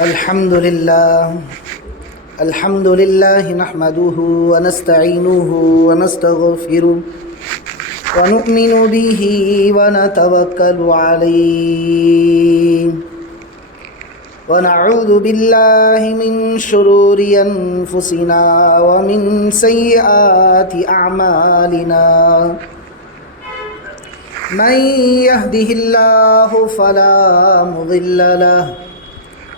الحمد لله نحمده ونستعينه ونستغفره ونؤمن به ونتوكل عليه ونعوذ بالله من شرور أنفسنا ومن سيئات أعمالنا من يهده الله فلا مضل له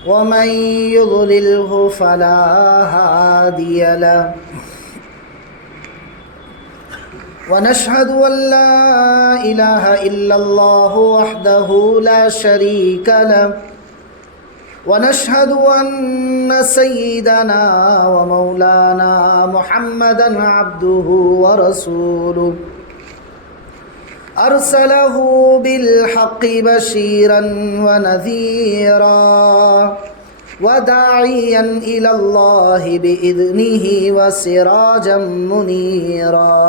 ومن يضلله فلا هادي له ونشهد أن لا إله إلا الله وحده لا شريك له ونشهد أن سيدنا ومولانا محمدا عبده ورسوله أرسله بالحق بشيرا ونذيرا وداعيا إلى الله بإذنه وسراجا منيرا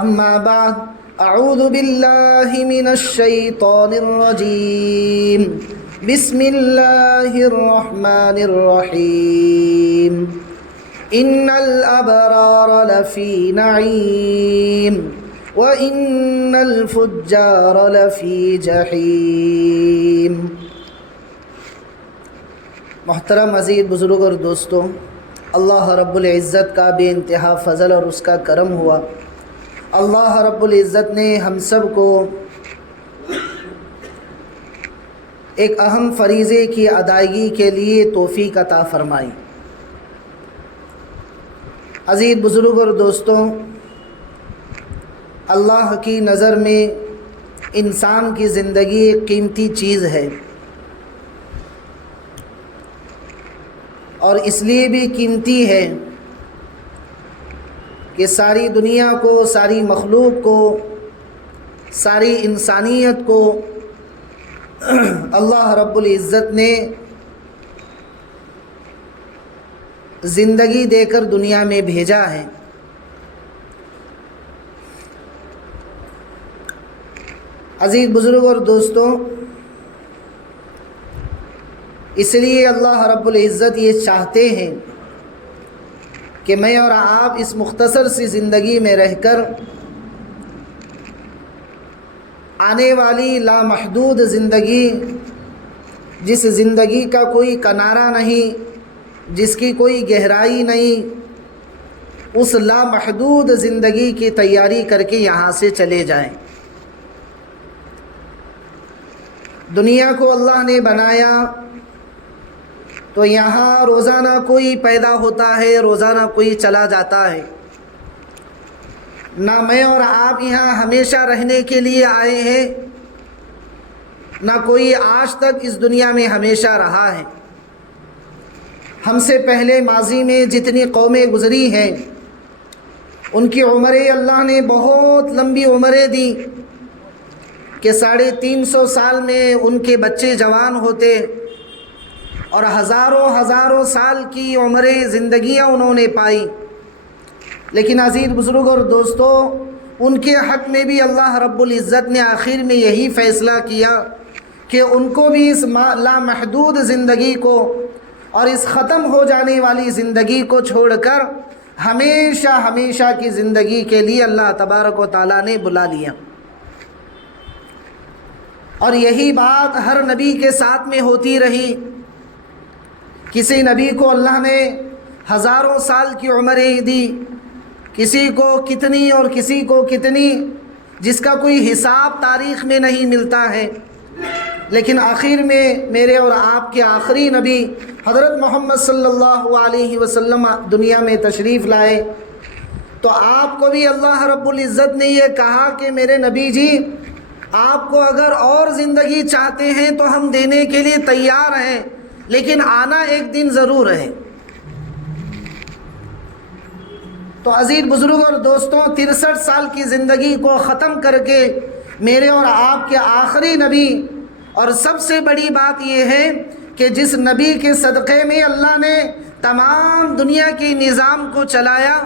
أما بعد أعوذ بالله من الشيطان الرجيم بسم الله الرحمن الرحيم إن الأبرار لفي نعيم وَإِنَّ الْفُجَّارَ لَفِي جَحِيمٍ۔ محترم عزیز بزرگ اور دوستوں، اللہ رب العزت کا بے انتہا فضل اور اس کا کرم ہوا۔ اللہ رب العزت نے ہم سب کو ایک اہم فریضے کی ادائیگی کے لیے توفیق عطا فرمائی۔ عزیز بزرگ اور دوستوں، اللہ کی نظر میں انسان کی زندگی ایک قیمتی چیز ہے، اور اس لیے بھی قیمتی ہے کہ ساری دنیا کو، ساری مخلوق کو، ساری انسانیت کو اللہ رب العزت نے زندگی دے کر دنیا میں بھیجا ہے۔ عزیز بزرگ اور دوستوں، اس لیے اللہ رب العزت یہ چاہتے ہیں کہ میں اور آپ اس مختصر سی زندگی میں رہ کر آنے والی لامحدود زندگی، جس زندگی کا کوئی کنارہ نہیں، جس کی کوئی گہرائی نہیں، اس لامحدود زندگی کی تیاری کر کے یہاں سے چلے جائیں۔ دنیا کو اللہ نے بنایا تو یہاں روزانہ کوئی پیدا ہوتا ہے، روزانہ کوئی چلا جاتا ہے۔ نہ میں اور آپ یہاں ہمیشہ رہنے کے لیے آئے ہیں، نہ کوئی آج تک اس دنیا میں ہمیشہ رہا ہے۔ ہم سے پہلے ماضی میں جتنی قومیں گزری ہیں، ان کی عمریں اللہ نے بہت لمبی عمریں دی کہ 350 سال میں ان کے بچے جوان ہوتے، اور ہزاروں سال کی عمریں، زندگیاں انہوں نے پائی۔ لیکن عزیز بزرگ اور دوستوں، ان کے حق میں بھی اللہ رب العزت نے آخر میں یہی فیصلہ کیا کہ ان کو بھی اس لامحدود زندگی کو اور اس ختم ہو جانے والی زندگی کو چھوڑ کر ہمیشہ کی زندگی کے لیے اللہ تبارک و تعالیٰ نے بلا لیا۔ اور یہی بات ہر نبی کے ساتھ میں ہوتی رہی۔ کسی نبی کو اللہ نے ہزاروں سال کی عمریں دی، کسی کو کتنی اور کسی کو کتنی، جس کا کوئی حساب تاریخ میں نہیں ملتا ہے۔ لیکن آخر میں میرے اور آپ کے آخری نبی حضرت محمد صلی اللہ علیہ وسلم دنیا میں تشریف لائے، تو آپ کو بھی اللہ رب العزت نے یہ کہا کہ میرے نبی جی، آپ کو اگر اور زندگی چاہتے ہیں تو ہم دینے کے لیے تیار ہیں، لیکن آنا ایک دن ضرور ہے۔ تو عزیز بزرگ اور دوستوں، 63 سال کی زندگی کو ختم کر کے میرے اور آپ کے آخری نبی، اور سب سے بڑی بات یہ ہے کہ جس نبی کے صدقے میں اللہ نے تمام دنیا کے نظام کو چلایا،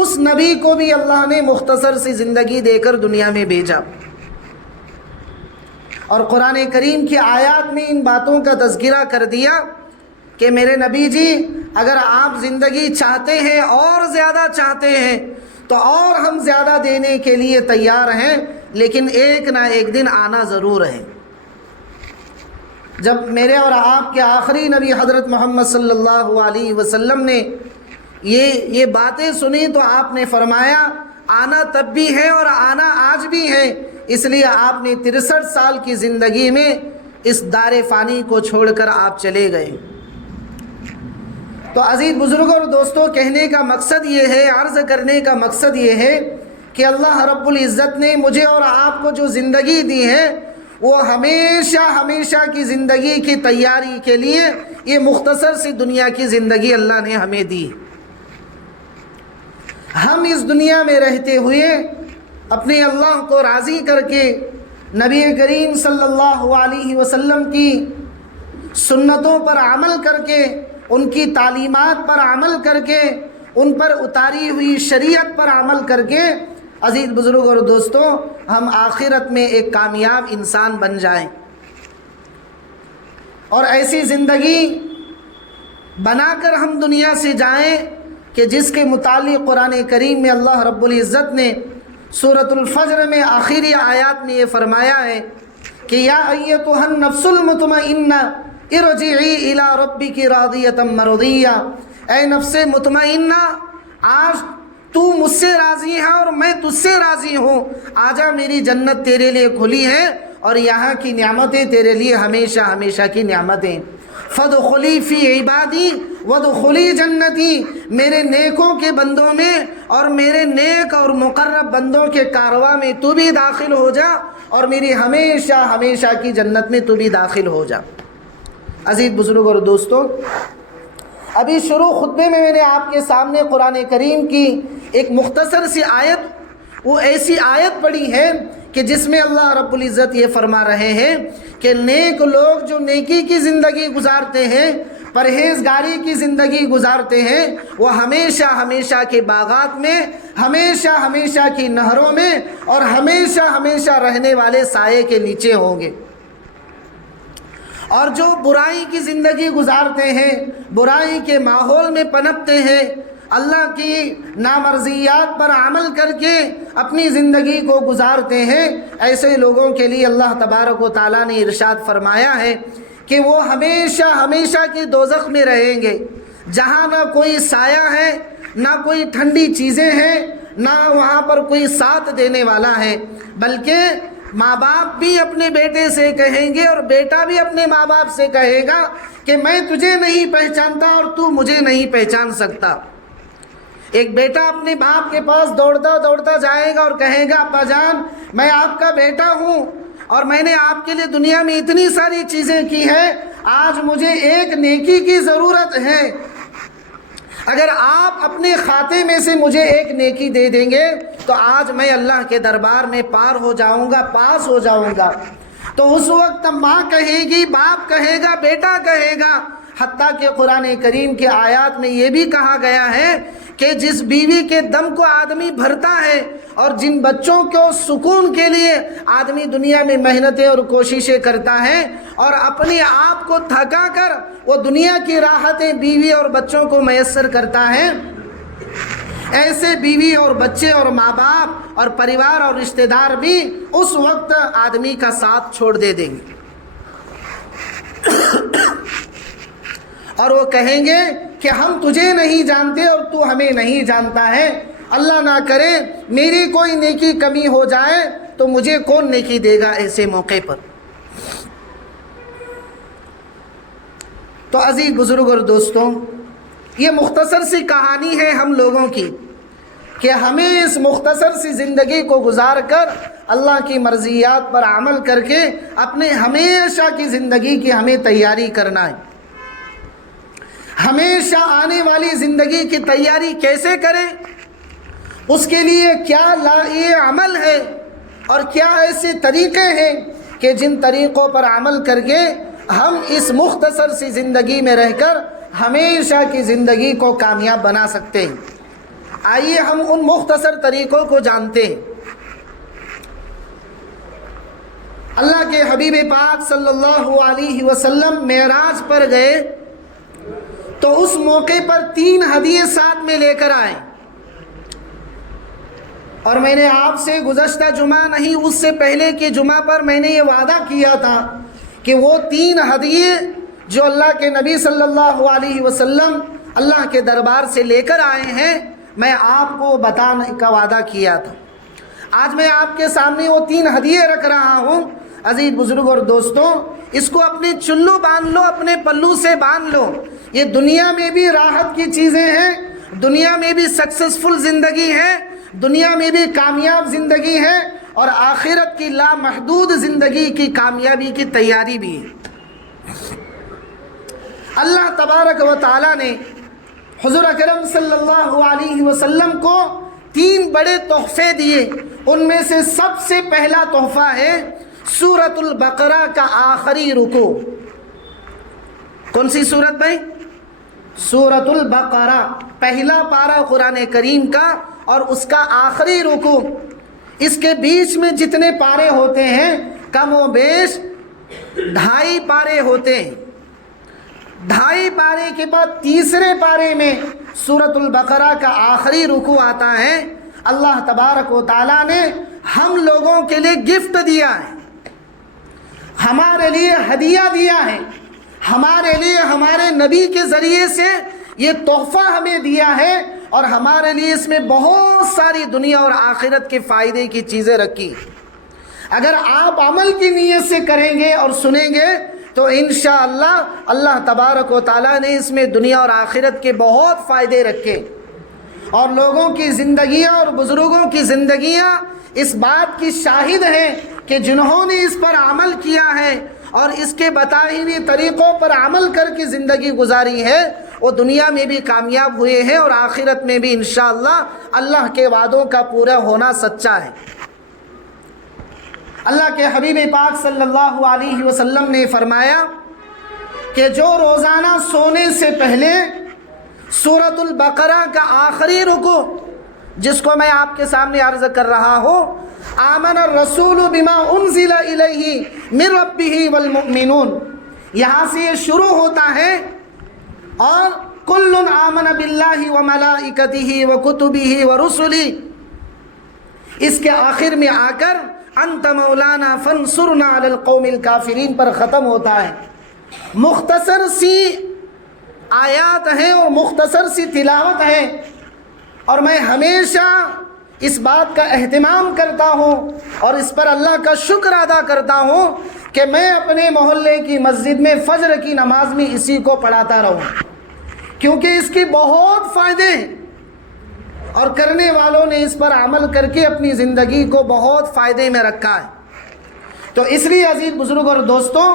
اس نبی کو بھی اللہ نے مختصر سی زندگی دے کر دنیا میں بھیجا۔ اور قرآن کریم کی آیات میں ان باتوں کا تذکرہ کر دیا کہ میرے نبی جی اگر آپ زندگی چاہتے ہیں اور زیادہ چاہتے ہیں تو اور ہم زیادہ دینے کے لیے تیار ہیں، لیکن ایک نہ ایک دن آنا ضرور ہے۔ جب میرے اور آپ کے آخری نبی حضرت محمد صلی اللہ علیہ وسلم نے یہ باتیں سنی تو آپ نے فرمایا آنا تب بھی ہے اور آنا آج بھی ہے، اس لیے آپ نے 63 سال کی زندگی میں اس دار فانی کو چھوڑ کر آپ چلے گئے۔ تو عزیز بزرگوں اور دوستوں، کہنے کا مقصد یہ ہے، عرض کرنے کا مقصد یہ ہے کہ اللہ رب العزت نے مجھے اور آپ کو جو زندگی دی ہے وہ ہمیشہ ہمیشہ کی زندگی کی تیاری کے لیے یہ مختصر سی دنیا کی زندگی اللہ نے ہمیں دی۔ ہم اس دنیا میں رہتے ہوئے اپنے اللہ کو راضی کر کے نبی کریم صلی اللہ علیہ وسلم کی سنتوں پر عمل کر کے، ان کی تعلیمات پر عمل کر کے، ان پر اتاری ہوئی شریعت پر عمل کر کے عزیز بزرگ اور دوستوں ہم آخرت میں ایک کامیاب انسان بن جائیں، اور ایسی زندگی بنا کر ہم دنیا سے جائیں کہ جس کے متعلق قرآن کریم میں اللہ رب العزت نے سورۃ الفجر میں آخری آیات میں یہ فرمایا ہے کہ یا ایتھا النفس المطمئنہ ارجعی الی ربک راضیۃ مرضیہ، اے نفس مطمئنہ آج تو مجھ سے راضی ہے اور میں تجھ سے راضی ہوں، آجا میری جنت تیرے لیے کھلی ہے اور یہاں کی نعمتیں تیرے لیے ہمیشہ ہمیشہ کی نعمتیں، فادخلی فی عبادی وادخلی جنتی، میرے نیکوں کے بندوں میں اور میرے نیک اور مقرب بندوں کے کارواں میں تو بھی داخل ہو جا اور میری ہمیشہ ہمیشہ کی جنت میں تو بھی داخل ہو جا۔ عزیز بزرگ اور دوستوں، ابھی شروع خطبے میں نے آپ کے سامنے قرآن کریم کی ایک مختصر سی آیت، وہ ایسی آیت پڑھی ہے کہ جس میں اللہ رب العزت یہ فرما رہے ہیں کہ نیک لوگ جو نیکی کی زندگی گزارتے ہیں، پرہیزگاری کی زندگی گزارتے ہیں، وہ ہمیشہ ہمیشہ کے باغات میں، ہمیشہ ہمیشہ کی نہروں میں اور ہمیشہ ہمیشہ رہنے والے سائے کے نیچے ہوں گے۔ اور جو برائی کی زندگی گزارتے ہیں، برائی کے ماحول میں پنپتے ہیں، اللہ کی نامرضیات پر عمل کر کے اپنی زندگی کو گزارتے ہیں، ایسے لوگوں کے لیے اللہ تبارک و تعالیٰ نے ارشاد فرمایا ہے کہ وہ ہمیشہ ہمیشہ کی دوزخ میں رہیں گے، جہاں نہ کوئی سایہ ہے، نہ کوئی ٹھنڈی چیزیں ہیں، نہ وہاں پر کوئی ساتھ دینے والا ہے، بلکہ ماں باپ بھی اپنے بیٹے سے کہیں گے اور بیٹا بھی اپنے ماں باپ سے کہے گا کہ میں تجھے نہیں پہچانتا اور تو مجھے نہیں پہچان سکتا۔ ایک بیٹا اپنے باپ کے پاس دوڑتا دوڑتا جائے گا اور کہے گا ابا جان میں آپ کا بیٹا ہوں اور میں نے آپ کے لیے دنیا میں اتنی ساری چیزیں کی ہیں، آج مجھے ایک نیکی کی ضرورت ہے، اگر آپ اپنے کھاتے میں سے مجھے ایک نیکی دے دیں گے تو آج میں اللہ کے دربار میں پار ہو جاؤں گا، پاس ہو جاؤں گا۔ تو اس وقت ماں کہے گی، باپ کہے گا، بیٹا کہے گا، حتیٰ کہ قرآن کریم کے آیات میں یہ بھی کہا گیا ہے کہ جس بیوی کے دم کو آدمی بھرتا ہے اور جن بچوں کو سکون کے لیے آدمی دنیا میں محنتیں اور کوششیں کرتا ہے اور اپنے آپ کو تھکا کر وہ دنیا کی راحتیں بیوی اور بچوں کو میسر کرتا ہے، ایسے بیوی اور بچے اور ماں باپ اور پریوار اور رشتہ دار بھی اس وقت آدمی کا ساتھ چھوڑ دے دیں گے اور وہ کہیں گے کہ ہم تجھے نہیں جانتے اور تو ہمیں نہیں جانتا ہے، اللہ نہ کرے میری کوئی نیکی کمی ہو جائے تو مجھے کون نیکی دے گا ایسے موقع پر۔ تو عزیز بزرگ اور دوستوں، یہ مختصر سی کہانی ہے ہم لوگوں کی کہ ہمیں اس مختصر سی زندگی کو گزار کر اللہ کی مرضیات پر عمل کر کے اپنے ہمیشہ کی زندگی کی ہمیں تیاری کرنا ہے۔ ہمیشہ آنے والی زندگی کی تیاری کیسے کریں، اس کے لیے کیا یہ عمل ہے اور کیا ایسے طریقے ہیں کہ جن طریقوں پر عمل کر کے ہم اس مختصر سی زندگی میں رہ کر ہمیشہ کی زندگی کو کامیاب بنا سکتے ہیں۔ آئیے ہم ان مختصر طریقوں کو جانتے ہیں۔ اللہ کے حبیب پاک صلی اللہ علیہ وسلم معراج پر گئے تو اس موقع پر 3 ہدیے ساتھ میں لے کر آئے، اور میں نے آپ سے گزشتہ جمعہ نہیں، اس سے پہلے کے جمعہ پر میں نے یہ وعدہ کیا تھا کہ وہ 3 ہدیے جو اللہ کے نبی صلی اللہ علیہ وسلم اللہ کے دربار سے لے کر آئے ہیں، میں آپ کو بتانے کا وعدہ کیا تھا۔ آج میں آپ کے سامنے وہ 3 ہدیے رکھ رہا ہوں۔ عزیز بزرگ اور دوستوں، اس کو اپنے چلو باندھ لو، اپنے پلو سے باندھ لو۔ یہ دنیا میں بھی راحت کی چیزیں ہیں، دنیا میں بھی سکسیسفل زندگی ہے، دنیا میں بھی کامیاب زندگی ہے، اور آخرت کی لامحدود زندگی کی کامیابی کی تیاری بھی ہے۔ اللہ تبارک و تعالیٰ نے حضور اکرم صلی اللہ علیہ وسلم کو 3 بڑے تحفے دیے۔ ان میں سے سب سے پہلا تحفہ ہے سورۃ البقرہ کا آخری رکوع۔ کون سی سورت بھائی؟ سورۃ البقرہ، پہلا پارہ قرآن کریم کا اور اس کا آخری رکوع۔ اس کے بیچ میں جتنے پارے ہوتے ہیں کم و بیش 2.5 پارے ہوتے ہیں۔ 2.5 پارے کے بعد تیسرے پارے میں سورۃ البقرہ کا آخری رکوع آتا ہے۔ اللہ تبارک و تعالیٰ نے ہم لوگوں کے لیے گفٹ دیا ہے، ہمارے لیے ہدیہ دیا ہے، ہمارے لیے ہمارے نبی کے ذریعے سے یہ تحفہ ہمیں دیا ہے، اور ہمارے لیے اس میں بہت ساری دنیا اور آخرت کے فائدے کی چیزیں رکھی۔ اگر آپ عمل کی نیت سے کریں گے اور سنیں گے تو انشاءاللہ اللہ تبارک و تعالیٰ نے اس میں دنیا اور آخرت کے بہت فائدے رکھے، اور لوگوں کی زندگیاں اور بزرگوں کی زندگیاں اس بات کی شاہد ہیں کہ جنہوں نے اس پر عمل کیا ہے اور اس کے بتائے ہوئے طریقوں پر عمل کر کے زندگی گزاری ہے، وہ دنیا میں بھی کامیاب ہوئے ہیں اور آخرت میں بھی انشاءاللہ اللہ کے وعدوں کا پورا ہونا سچا ہے۔ اللہ کے حبیب پاک صلی اللہ علیہ وسلم نے فرمایا کہ جو روزانہ سونے سے پہلے سورۃ البقرہ کا آخری رکوع، جس کو میں آپ کے سامنے عرض کر رہا ہوں، آمن الرسول بما انزل الیہ من ربہ والمؤمنون، یہاں سے یہ شروع ہوتا ہے، اور کل آمن باللہ وملائکتہ وکتبہ ورسلہ، اس کے آخر میں آ کر انت مولانا فانصرنا علی القوم الکافرین پر ختم ہوتا ہے۔ مختصر سی آیات ہیں اور مختصر سی تلاوت ہے، اور میں ہمیشہ اس بات کا اہتمام کرتا ہوں اور اس پر اللہ کا شکر ادا کرتا ہوں کہ میں اپنے محلے کی مسجد میں فجر کی نماز میں اسی کو پڑھاتا رہوں، کیونکہ اس کی بہت فائدے ہیں، اور کرنے والوں نے اس پر عمل کر کے اپنی زندگی کو بہت فائدے میں رکھا ہے۔ تو اس لیے عزیز بزرگ اور دوستوں،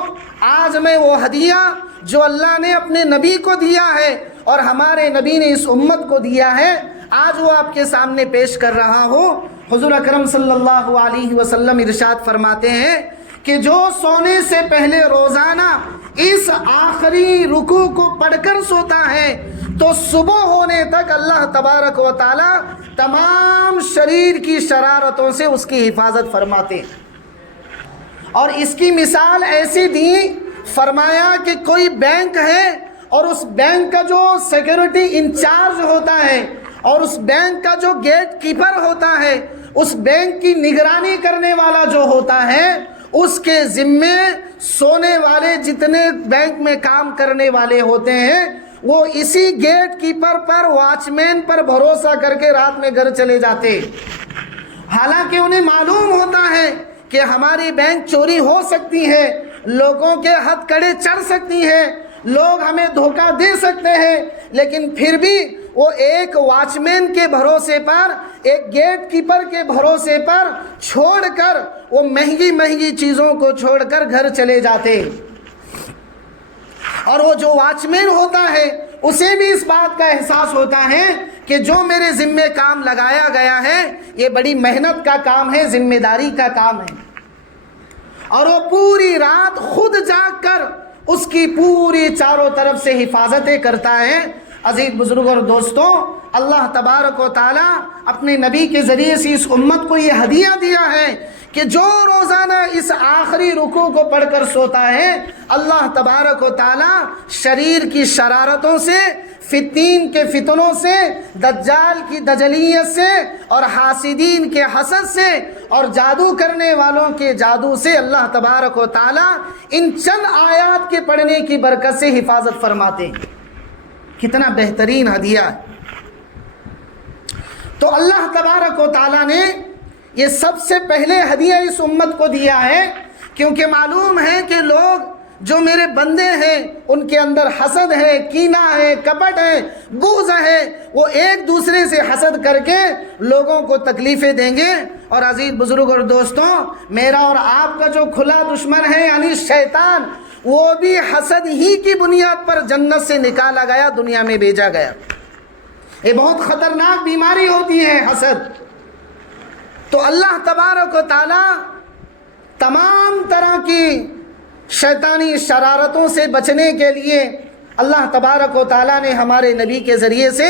آج میں وہ ہدیہ جو اللہ نے اپنے نبی کو دیا ہے اور ہمارے نبی نے اس امت کو دیا ہے، آج وہ آپ کے سامنے پیش کر رہا ہوں۔ حضور اکرم صلی اللہ علیہ وسلم ارشاد فرماتے ہیں کہ جو سونے سے پہلے روزانہ اس آخری رکوع کو پڑھ کر سوتا ہے تو صبح ہونے تک اللہ تبارک و تعالی تمام شریر کی شرارتوں سے اس کی حفاظت فرماتے ہیں۔ اور اس کی مثال ایسی دی، فرمایا کہ کوئی بینک ہے اور اس بینک کا جو سیکیورٹی انچارج ہوتا ہے اور اس بینک کا جو گیٹ کیپر ہوتا ہے، اس بینک کی نگرانی کرنے والا جو ہوتا ہے، اس کے ذمے سونے والے جتنے بینک میں کام کرنے والے ہوتے ہیں وہ اسی گیٹ کیپر پر، واچ مین پر بھروسہ کر کے رات میں گھر چلے جاتے، حالانکہ انہیں معلوم ہوتا ہے کہ ہماری بینک چوری ہو سکتی ہے، لوگوں کے ہتھ کڑے چڑھ سکتی ہے، لوگ ہمیں دھوکہ دے سکتے ہیں، لیکن پھر بھی وہ ایک واچ مین کے بھروسے پر، ایک گیٹ کیپر کے بھروسے پر چھوڑ کر وہ مہنگی مہنگی چیزوں کو چھوڑ کر گھر چلے جاتے۔ اور وہ جو واچ مین ہوتا ہے اسے بھی اس بات کا احساس ہوتا ہے کہ جو میرے ذمے کام لگایا گیا ہے یہ بڑی محنت کا کام ہے، ذمہ داری کا کام ہے، اور وہ پوری رات خود جاگ کر اس کی پوری چاروں طرف سے حفاظتیں کرتا ہے۔ عزیز بزرگ اور دوستوں، اللہ تبارک و تعالیٰ اپنے نبی کے ذریعے سے اس امت کو یہ ہدیہ دیا ہے کہ جو روزانہ اس آخری رکوع کو پڑھ کر سوتا ہے، اللہ تبارک و تعالی شریر کی شرارتوں سے، فتین کے فتنوں سے، دجال کی دجلیت سے، اور حاسدین کے حسد سے، اور جادو کرنے والوں کے جادو سے اللہ تبارک و تعالی ان چند آیات کے پڑھنے کی برکت سے حفاظت فرماتے ہیں۔ کتنا بہترین ہدیہ ہے۔ تو اللہ تبارک و تعالی نے یہ سب سے پہلے ہدیہ اس امت کو دیا ہے، کیونکہ معلوم ہے کہ لوگ جو میرے بندے ہیں ان کے اندر حسد ہے، کینہ ہے، کپٹ ہے، بغض ہے، وہ ایک دوسرے سے حسد کر کے لوگوں کو تکلیفیں دیں گے۔ اور عزیز بزرگ اور دوستوں، میرا اور آپ کا جو کھلا دشمن ہے یعنی شیطان، وہ بھی حسد ہی کی بنیاد پر جنت سے نکالا گیا، دنیا میں بھیجا گیا۔ یہ بہت خطرناک بیماری ہوتی ہے حسد۔ تو اللہ تبارک و تعالی تمام طرح کی شیطانی شرارتوں سے بچنے کے لیے اللہ تبارک و تعالی نے ہمارے نبی کے ذریعے سے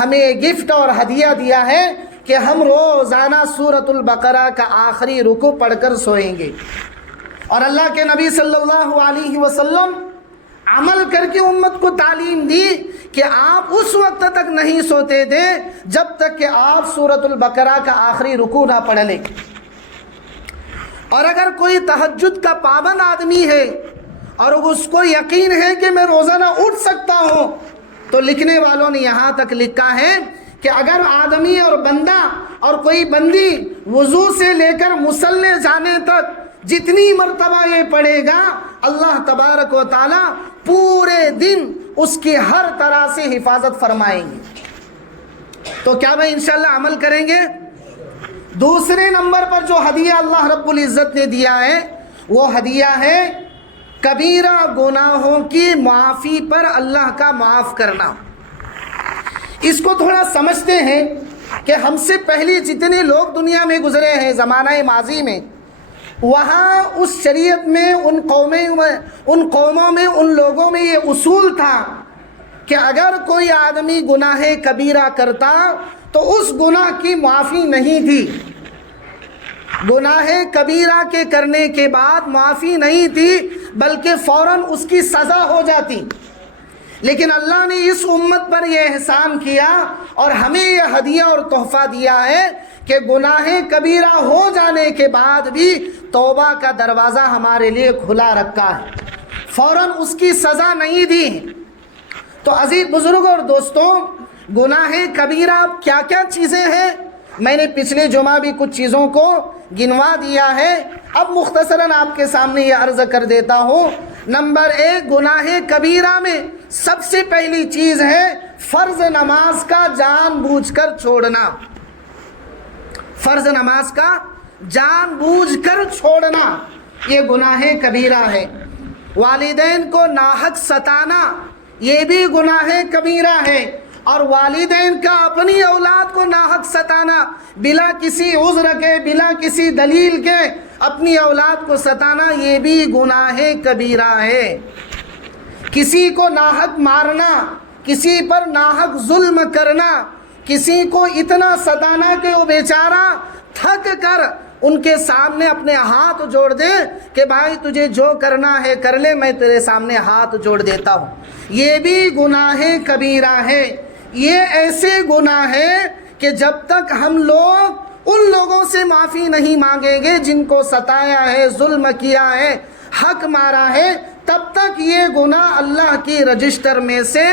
ہمیں گفٹ اور ہدیہ دیا ہے کہ ہم روزانہ سورۃ البقرہ کا آخری رکوع پڑھ کر سوئیں گے۔ اور اللہ کے نبی صلی اللہ علیہ وسلم عمل کر کے امت کو تعلیم دی کہ آپ اس وقت تک نہیں سوتے تھے جب تک کہ آپ سورۃ البقرہ کا آخری رکوع نہ پڑھ لیں۔ اور اگر کوئی تہجد کا پابند آدمی ہے اور اس کو یقین ہے کہ میں روزانہ اٹھ سکتا ہوں، تو لکھنے والوں نے یہاں تک لکھا ہے کہ اگر آدمی اور بندہ اور کوئی بندی وضو سے لے کر مصلی جانے تک جتنی مرتبہ یہ پڑھے گا، اللہ تبارک و تعالی پورے دن اس کی ہر طرح سے حفاظت فرمائیں گے۔ تو کیا بھائی انشاءاللہ عمل کریں گے؟ دوسرے نمبر پر جو ہدیہ اللہ رب العزت نے دیا ہے وہ ہدیہ ہے کبیرہ گناہوں کی معافی پر اللہ کا معاف کرنا۔ اس کو تھوڑا سمجھتے ہیں کہ ہم سے پہلے جتنے لوگ دنیا میں گزرے ہیں زمانہ ماضی میں، وہاں اس شریعت میں ان قوموں میں ان لوگوں میں یہ اصول تھا کہ اگر کوئی آدمی گناہ کبیرہ کرتا تو اس گناہ کی معافی نہیں تھی۔ گناہ کبیرہ کے کرنے کے بعد معافی نہیں تھی، بلکہ فوراً اس کی سزا ہو جاتی۔ لیکن اللہ نے اس امت پر یہ احسان کیا اور ہمیں یہ ہدیہ اور تحفہ دیا ہے کہ گناہ کبیرہ ہو جانے کے بعد بھی توبہ کا دروازہ ہمارے لیے کھلا رکھا ہے، فوراً اس کی سزا نہیں دی۔ تو عزیز بزرگ اور دوستوں، گناہ کبیرہ کیا کیا چیزیں ہیں؟ میں نے پچھلے جمعہ بھی کچھ چیزوں کو گنوا دیا ہے، اب مختصراً آپ کے سامنے یہ عرض کر دیتا ہوں۔ نمبر 1، گناہ کبیرہ میں سب سے پہلی چیز ہے فرض نماز کا جان بوجھ کر چھوڑنا۔ فرض نماز کا جان بوجھ کر چھوڑنا یہ گناہ کبیرہ ہے۔ والدین کو ناحق ستانا یہ بھی گناہ کبیرہ ہے، اور والدین کا اپنی اولاد کو ناحق ستانا، بلا کسی عذر کے، بلا کسی دلیل کے اپنی اولاد کو ستانا یہ بھی گناہ کبیرہ ہے۔ کسی کو ناحق مارنا، کسی پر ناحق ظلم کرنا، کسی کو اتنا ستانا کہ وہ بیچارہ تھک کر ان کے سامنے اپنے ہاتھ جوڑ دے کہ بھائی تجھے جو کرنا ہے کر لے، میں تیرے سامنے ہاتھ جوڑ دیتا ہوں، یہ بھی گناہ کبیرہ ہے۔ یہ ایسے گناہ ہیں کہ جب تک ہم لوگ ان لوگوں سے معافی نہیں مانگیں گے جن کو ستایا ہے، ظلم کیا ہے، حق مارا ہے، تب تک یہ گناہ اللہ کی رجسٹر میں سے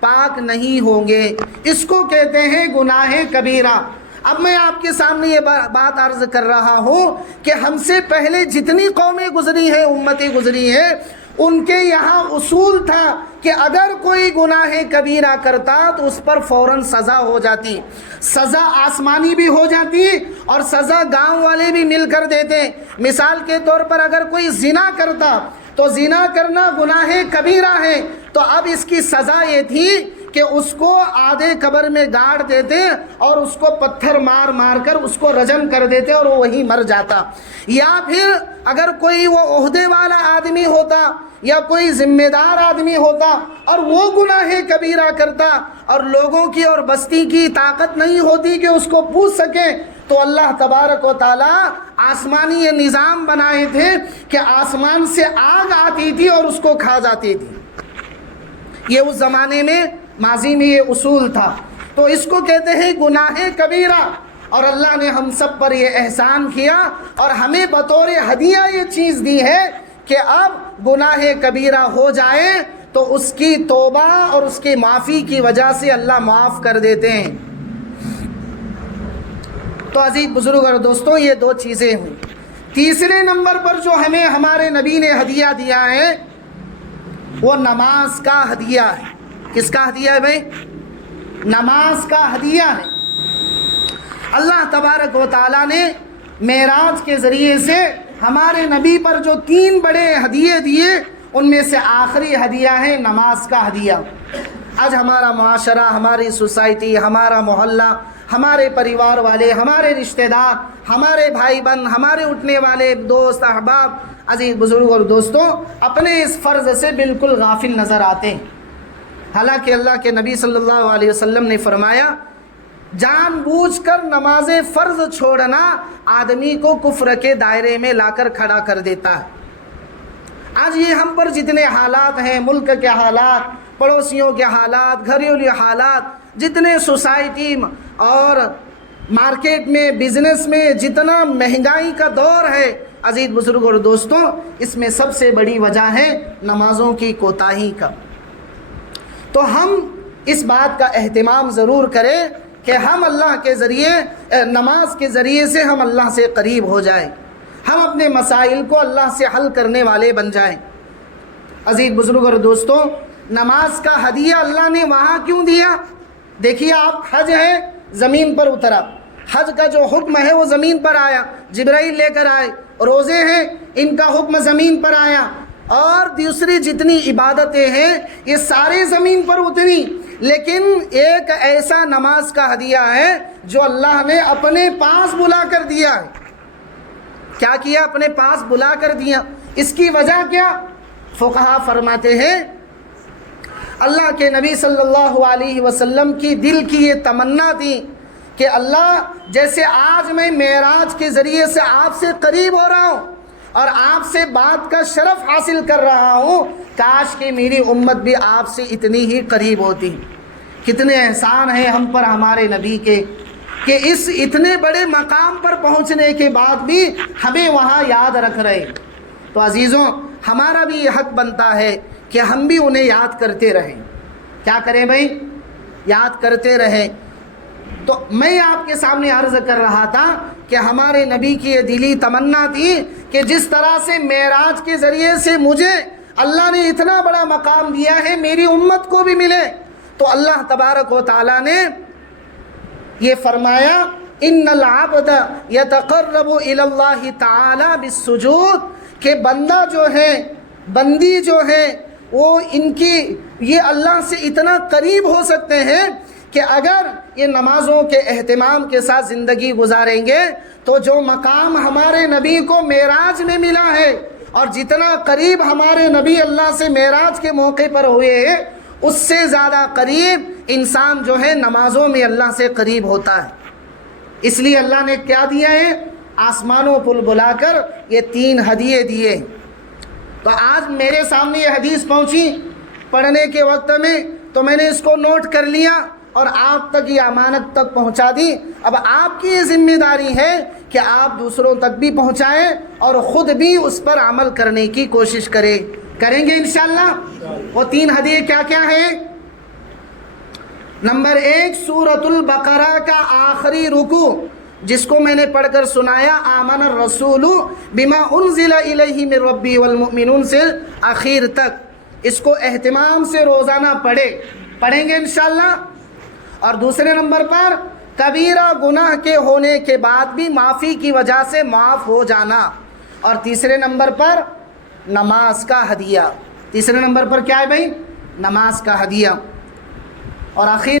پاک نہیں ہوں گے۔ اس کو کہتے ہیں گناہ کبیرہ۔ اب میں آپ کے سامنے یہ بات عرض کر رہا ہوں کہ ہم سے پہلے جتنی قومیں گزری ہیں، امتیں گزری ہیں، ان کے یہاں اصول تھا کہ اگر کوئی گناہ کبیرہ کرتا تو اس پر فوراً سزا ہو جاتی، سزا آسمانی بھی ہو جاتی اور سزا گاؤں والے بھی مل کر دیتے۔ مثال کے طور پر اگر کوئی زنا کرتا تو زنا کرنا گناہ کبیرہ ہے، تو اب اس کی سزا یہ تھی کہ اس کو آدھے قبر میں گاڑ دیتے اور اس کو پتھر مار مار کر اس کو رجم کر دیتے اور وہ وہیں مر جاتا۔ یا پھر اگر کوئی وہ عہدے والا آدمی ہوتا یا کوئی ذمہ دار آدمی ہوتا اور وہ گناہ کبیرہ کرتا اور لوگوں کی اور بستی کی طاقت نہیں ہوتی کہ اس کو پوچھ سکے، تو اللہ تبارک و تعالیٰ آسمانی یہ نظام بنائے تھے کہ آسمان سے آگ آتی تھی اور اس کو کھا جاتی تھی. یہ اس زمانے میں ماضی میں یہ اصول تھا. تو اس کو کہتے ہیں گناہ کبیرہ. اور اللہ نے ہم سب پر یہ احسان کیا اور ہمیں بطور ہدیہ یہ چیز دی ہے کہ اب گناہ کبیرہ ہو جائے تو اس کی توبہ اور اس کی معافی کی وجہ سے اللہ معاف کر دیتے ہیں. تو عزیز بزرگ اور دوستوں، یہ دو چیزیں ہوئیں. تیسرے نمبر پر جو ہمیں ہمارے نبی نے ہدیہ دیا ہے وہ نماز کا ہدیہ ہے. کس کا ہدیہ ہے بھائی؟ نماز کا ہدیہ ہے. اللہ تبارک و تعالیٰ نے معراج کے ذریعے سے ہمارے نبی پر جو 3 بڑے ہدیے دیے ان میں سے آخری ہدیہ ہے نماز کا ہدیہ. آج ہمارا معاشرہ، ہماری سوسائٹی، ہمارا محلہ، ہمارے پریوار والے، ہمارے رشتہ دار، ہمارے بھائی بہن، ہمارے اٹھنے والے دوست احباب، عزیز بزرگ اور دوستوں، اپنے اس فرض سے بالکل غافل نظر آتے ہیں. حالانکہ اللہ کے نبی صلی اللہ علیہ وسلم نے فرمایا جان بوجھ کر نماز فرض چھوڑنا آدمی کو کفر کے دائرے میں لا کر کھڑا کر دیتا ہے. آج یہ ہم پر جتنے حالات ہیں، ملک کے حالات، پڑوسیوں کے حالات، گھریلو حالات، جتنے سوسائٹی اور مارکیٹ میں، بزنس میں جتنا مہنگائی کا دور ہے، عزیز بزرگ اور دوستوں، اس میں سب سے بڑی وجہ ہے نمازوں کی کوتاہی کا. تو ہم اس بات کا اہتمام ضرور کریں کہ ہم اللہ کے ذریعے، نماز کے ذریعے سے ہم اللہ سے قریب ہو جائیں، ہم اپنے مسائل کو اللہ سے حل کرنے والے بن جائیں. عزیز بزرگ اور دوستوں، نماز کا ہدیہ اللہ نے وہاں کیوں دیا؟ دیکھیے آپ، حج ہے زمین پر اترا، حج کا جو حکم ہے وہ زمین پر آیا، جبرائیل لے کر آئے. روزے ہیں، ان کا حکم زمین پر آیا، اور دوسری جتنی عبادتیں ہیں یہ سارے زمین پر اتری. لیکن ایک ایسا نماز کا ہدیہ ہے جو اللہ نے اپنے پاس بلا کر دیا ہے. کیا کیا؟ اپنے پاس بلا کر دیا. اس کی وجہ کیا؟ فقہا فرماتے ہیں اللہ کے نبی صلی اللہ علیہ وسلم کی دل کی یہ تمنا تھی کہ اللہ، جیسے آج میں معراج کے ذریعے سے آپ سے قریب ہو رہا ہوں اور آپ سے بات کا شرف حاصل کر رہا ہوں، کاش کہ میری امت بھی آپ سے اتنی ہی قریب ہوتی. کتنے احسان ہیں ہم پر ہمارے نبی کے کہ اس اتنے بڑے مقام پر پہنچنے کے بعد بھی ہمیں وہاں یاد رکھ رہے. تو عزیزوں، ہمارا بھی یہ حق بنتا ہے کہ ہم بھی انہیں یاد کرتے رہیں. کیا کریں بھائی؟ یاد کرتے رہیں. تو میں آپ کے سامنے عرض کر رہا تھا کہ ہمارے نبی کی یہ دلی تمنا تھی کہ جس طرح سے معراج کے ذریعے سے مجھے اللہ نے اتنا بڑا مقام دیا ہے، میری امت کو بھی ملے. تو اللہ تبارک و تعالیٰ نے یہ فرمایا ان العبد یتقرب الی اللہ تعالی بالسجود، کہ بندہ جو ہے، بندی جو ہے، وہ ان کی یہ اللہ سے اتنا قریب ہو سکتے ہیں کہ اگر یہ نمازوں کے اہتمام کے ساتھ زندگی گزاریں گے تو جو مقام ہمارے نبی کو معراج میں ملا ہے، اور جتنا قریب ہمارے نبی اللہ سے معراج کے موقع پر ہوئے ہیں، اس سے زیادہ قریب انسان جو ہے نمازوں میں اللہ سے قریب ہوتا ہے. اس لیے اللہ نے کیا دیا ہے؟ آسمانوں پر بلا کر یہ 3 ہدیے دیے. تو آج میرے سامنے یہ حدیث پہنچی پڑھنے کے وقت میں، تو میں نے اس کو نوٹ کر لیا اور آپ تک یہ امانت تک پہنچا دی. اب آپ کی یہ ذمہ داری ہے کہ آپ دوسروں تک بھی پہنچائیں اور خود بھی اس پر عمل کرنے کی کوشش کریں گے انشاءاللہ. وہ 3 ہدیے کیا کیا ہیں؟ نمبر 1، سورۃ البقرہ کا آخری رکوع، جس کو میں نے پڑھ کر سنایا، آمن الرسول بما انزل الیہ من ربی والمؤمنون سے آخر تک. اس کو اہتمام سے روزانہ پڑھیں گے انشاءاللہ. اور دوسرے نمبر پر کبیرہ گناہ کے ہونے کے بعد بھی معافی کی وجہ سے معاف ہو جانا. اور تیسرے نمبر پر نماز کا ہدیہ. تیسرے نمبر پر کیا ہے بھائی؟ نماز کا ہدیہ. اور آخر